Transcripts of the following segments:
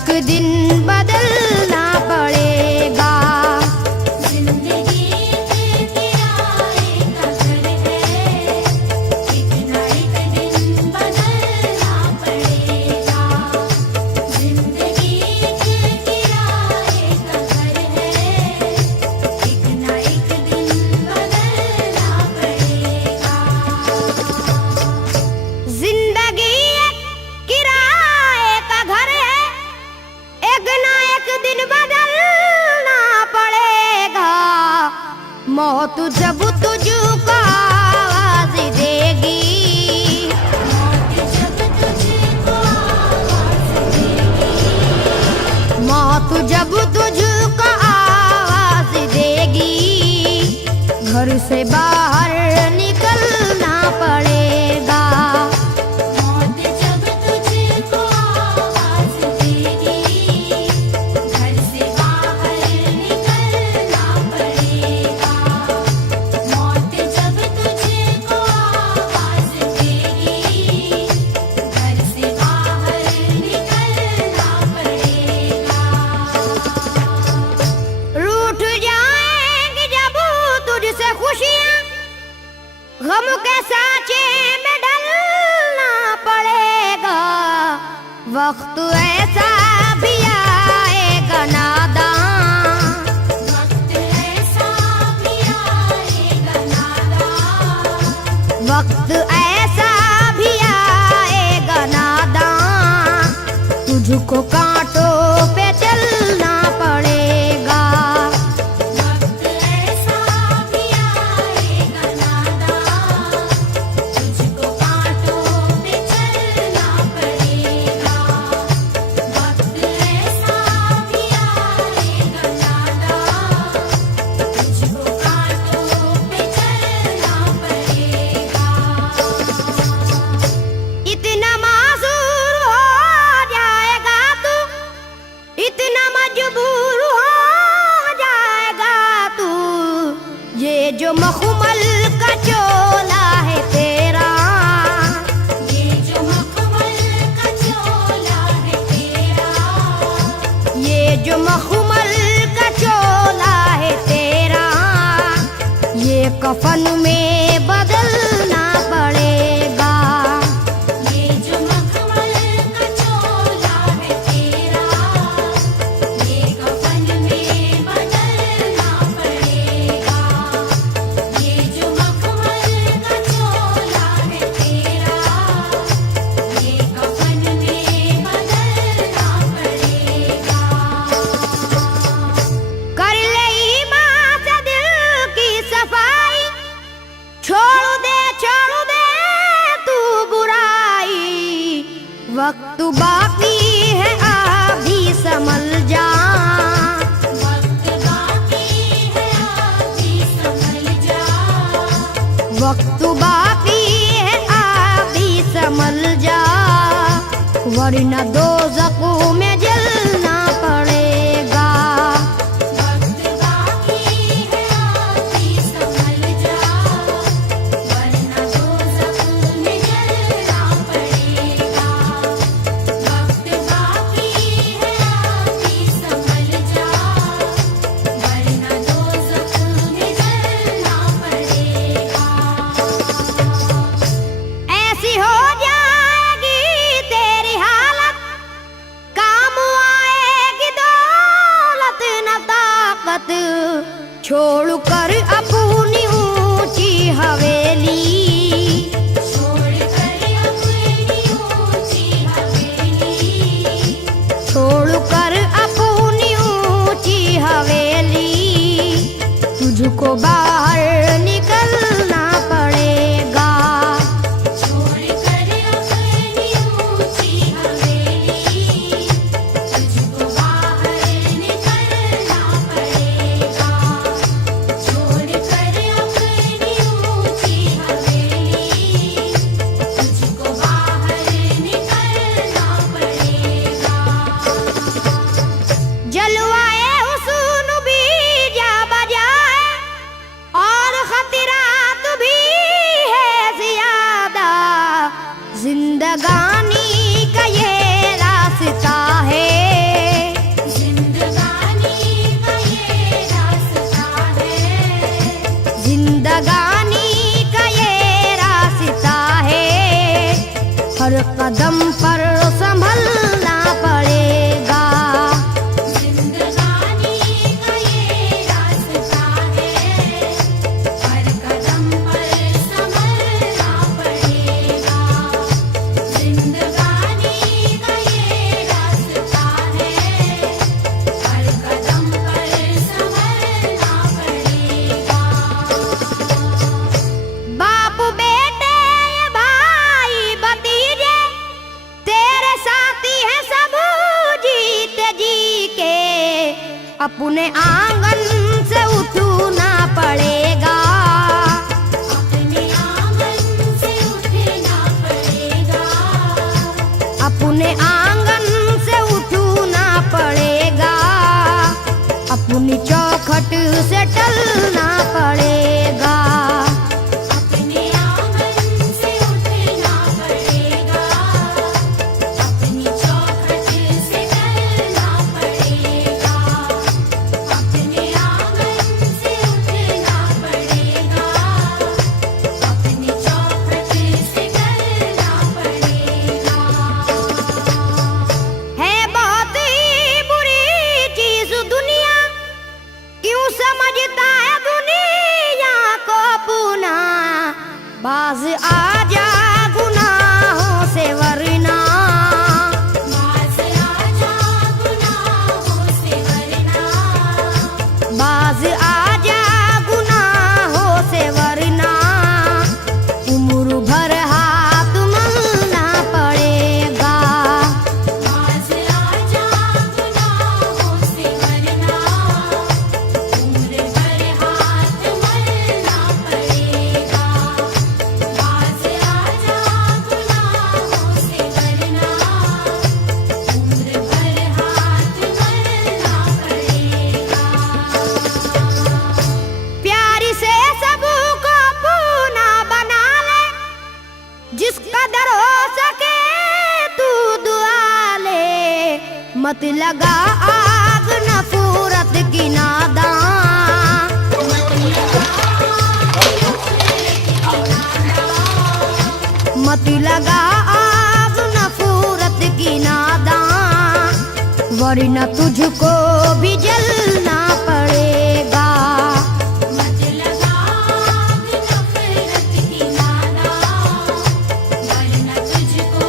एक दिन बदलना पड़ेगा। जिंदगी एक किराए का घर है, एक ना एक दिन बदलना पड़ेगा। जिंदगी एक किराए का घर है, एक ना एक दिन बदलना पड़ेगा। जिंदगी एक किराए का घर है, एक ना एक दिन बदलना पड़ेगा। मौत जब तुझको आवाज देगी, मौत जब तुझको आवाज देगी, मौत जब तुझको आवाज देगी, घर से बाहर निकलना पड़ेगा। मौत जब तुझको आवाज देगी, घर से बाहर निकलना पड़ेगा। मौत जब तुझको आवाज देगी, घर से बाहर निकलना पड़ेगा। रूठ जाएंगी जब तुझसे खुशियां, गम के साँचे में ढलना पड़ेगा। वक्त ऐसा भी आएगा नादां, वक्त ऐसा भी आएगा नादां, वक्त ऐसा भी आएगा नादां, तुझको कांटों पे चलना पड़ेगा। वक्त ऐसा भी आएगा नादां, तुझको कांटों पे चलना पड़ेगा। वक्त ऐसा भी आएगा नादां, तुझको कांटों पे चलना पड़ेगा। इतना मासूर हो जाएगा तू, इतना मजबूर हो जाएगा तू, ये जो मखमल का चोला है तेरा, ये जो मखमल का चोला है तेरा, ये जो मखमल का चोला है तेरा, ये कफन में बदलना पड़ेगा। ये जो मखमल का चोला है तेरा, ये कफन में बदलना पड़ेगा। ये जो मखमल का चोला है तेरा, ये कफन में बदलना पड़ेगा। कर ले ईमान से दिल की सफाई, छोड़ दे तू बुराई। वक्त बाकी है अभी संभल जा, वक्त बाकी है अभी संभल जा, वक्त बाकी है अभी संभल जा, वरना दोज़ख में जलना पड़ेगा। वक्त बाकी है अभी संभल जा, वरना दोज़ख में जलना पड़ेगा। वक्त बाकी है अभी संभल जा, वरना दोज़ख में जलना पड़ेगा। ऐसी हो जाएगी तेरी हालत, काम आएगी दौलत न ताकत, छोड़ कर अपनी ऊंची हवेली, छोड़ कर अपनी ऊंची हवेली, छोड़ कर अपनी ऊंची हवेली, तुझको बाहर निकलना पड़ेगा। छोड़ कर अपनी ऊंची हवेली, तुझको बाहर निकलना पड़ेगा। छोड़ कर अपनी ऊंची हवेली, तुझको बाहर निकलना पड़ेगा। जलवाए हुस्न भी जा बजाए और खत जिंदगानी का ये रास्ता है, हर कदम पर संभलना पड़ेगा। जिंदगानी का ये रास्ता है, हर कदम पर संभलना पड़ेगा। जिंदगानी का ये रास्ता है, हर कदम पर संभलना पड़ेगा। बाप बेटे भाई भतीजे तेरे साथी हैं सब जीते जी के, अपने आंगन से उठना पड़ेगा। अपने आंगन से उठना पड़ेगा। अपने आंगन से उठना पड़ेगा, अपनी चौखट से टलना पड़ेगा। अपने आंगन से उठना पड़ेगा। अपनी चौखट से टलना पड़ेगा। अपने आंगन से उठना पड़ेगा। अपनी चौखट से टलना पड़ेगा। है बहुत ही बुरी चीज दुनिया, क्यों समझता है दुनिया को अपना। बाज आजा गुनाहों से वरना, बाज आजा गुनाहों से वरना। बाज आजा गुनाहों से वरना, उम्र भर हाथ मलना पड़ेगा। बाज आजा गुनाहों से वरना, उम्र भर हाथ मलना पड़ेगा। बाज आजा गुनाहों से वरना, उम्र भर हाथ मलना पड़ेगा। प्यारी से सबको अपना बना ले, जिस कदर हो सके तू दुआ ले। मत लगा आग नफरत की नादान, मत लगा आग नफरत की नादान, वरना तुझको भी जलना पड़ेगा। मत लगा आग नफरत की नादान, वरना तुझको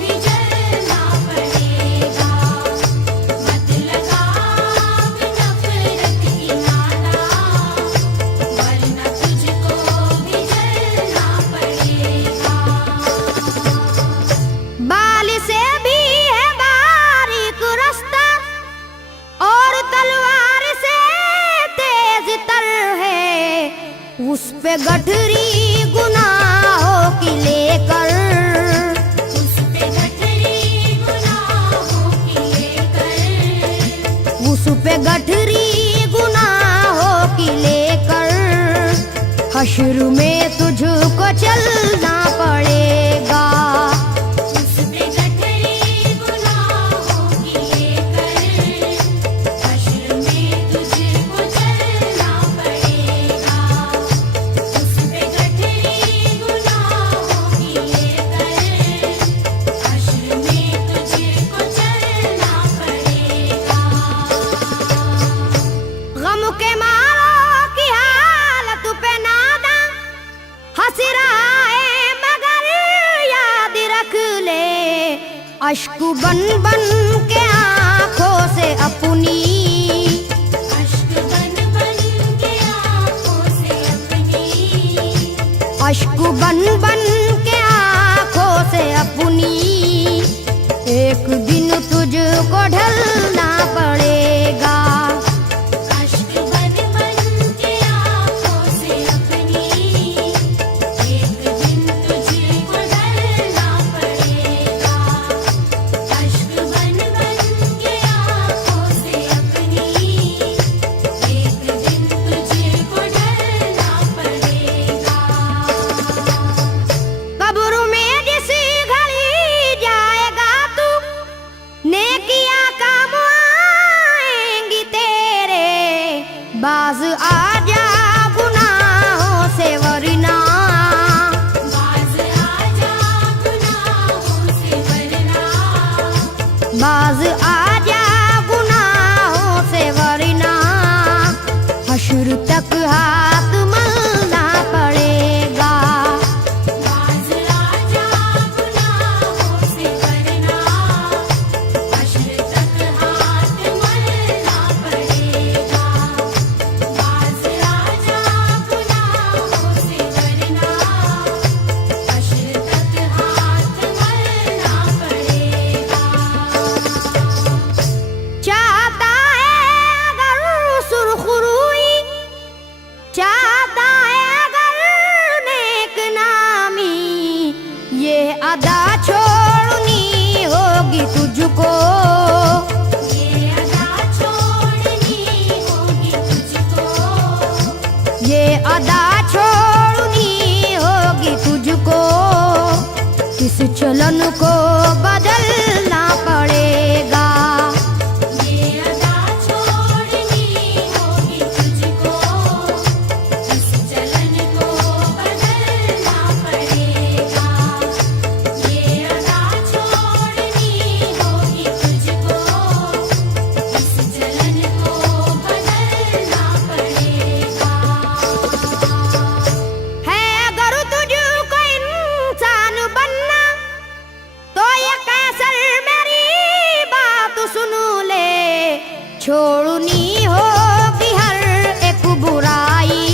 भी जलना पड़ेगा। मत लगा आग नफरत की नादान, वरना तुझको भी जलना पड़ेगा। बाल से भी है बारीक रास्ता, और तलवार से तेज तर है। उस पे गठरी गुनाहों की लेकर, उस पे गठरी गुनाहों की लेकर। उस पे गठरी गुनाहों की लेकर, हश्र में तुझको चलना पड़ेगा। उस पे गठरी गुनाहों की लेकर, हश्र में तुझको चलना पड़ेगा। उस पे गठरी गुनाहों की लेकर, हश्र में तुझको चलना पड़ेगा। गम के मारों की हालत पे नादा हंस रहा है, मगर याद रख ले। अश्क बन बन के आंखों से अपनी, अश्क बन बन के आँखों से अपनी। अश्क बन बन के आंखों से अपनी, एक दिन तुझको ढलना पड़ेगा। अश्क बन बन के आँखों से अपनी, एक दिन तुझको ढलना पड़ेगा। अश्क बन बन के आँखों से अपनी, एक दिन तुझको ढलना पड़ेगा। कब्र में जिस घड़ी जाएगा तू, नेकियां का मुआ इस चलन को बदलना पड़ेगा। ये अदा छोड़नी होगी तुझको, इस चलन को बदलना पड़ेगा। ये अदा छोड़नी होगी तुझको, इस चलन को बदलना पड़ेगा। है अगर तुझको इंसान बनना तो ये कैसर मेरी बात सुन ले। छोड़नी होगी हर एक बुराई,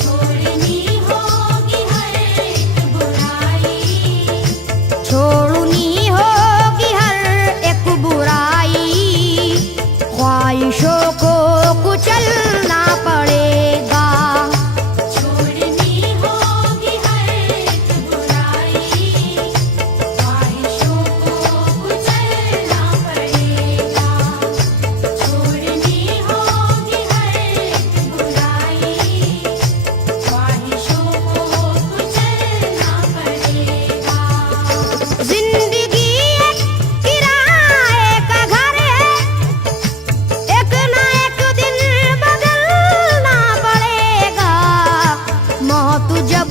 छोड़नी होगी हर एक बुराई, छोड़नी होगी हर एक बुराई। ख्वाहिशों को कुचलना पड़ेगा। छोड़नी होगी हर एक बुराई, ख्वाहिशों को कुचलना पड़ेगा। छोड़नी होगी हर एक बुराई, ख्वाहिशों को कुचलना पड़ेगा। जिंदगी एक किराए का घर है, एक ना एक दिन बदलना पड़ेगा। मौत जब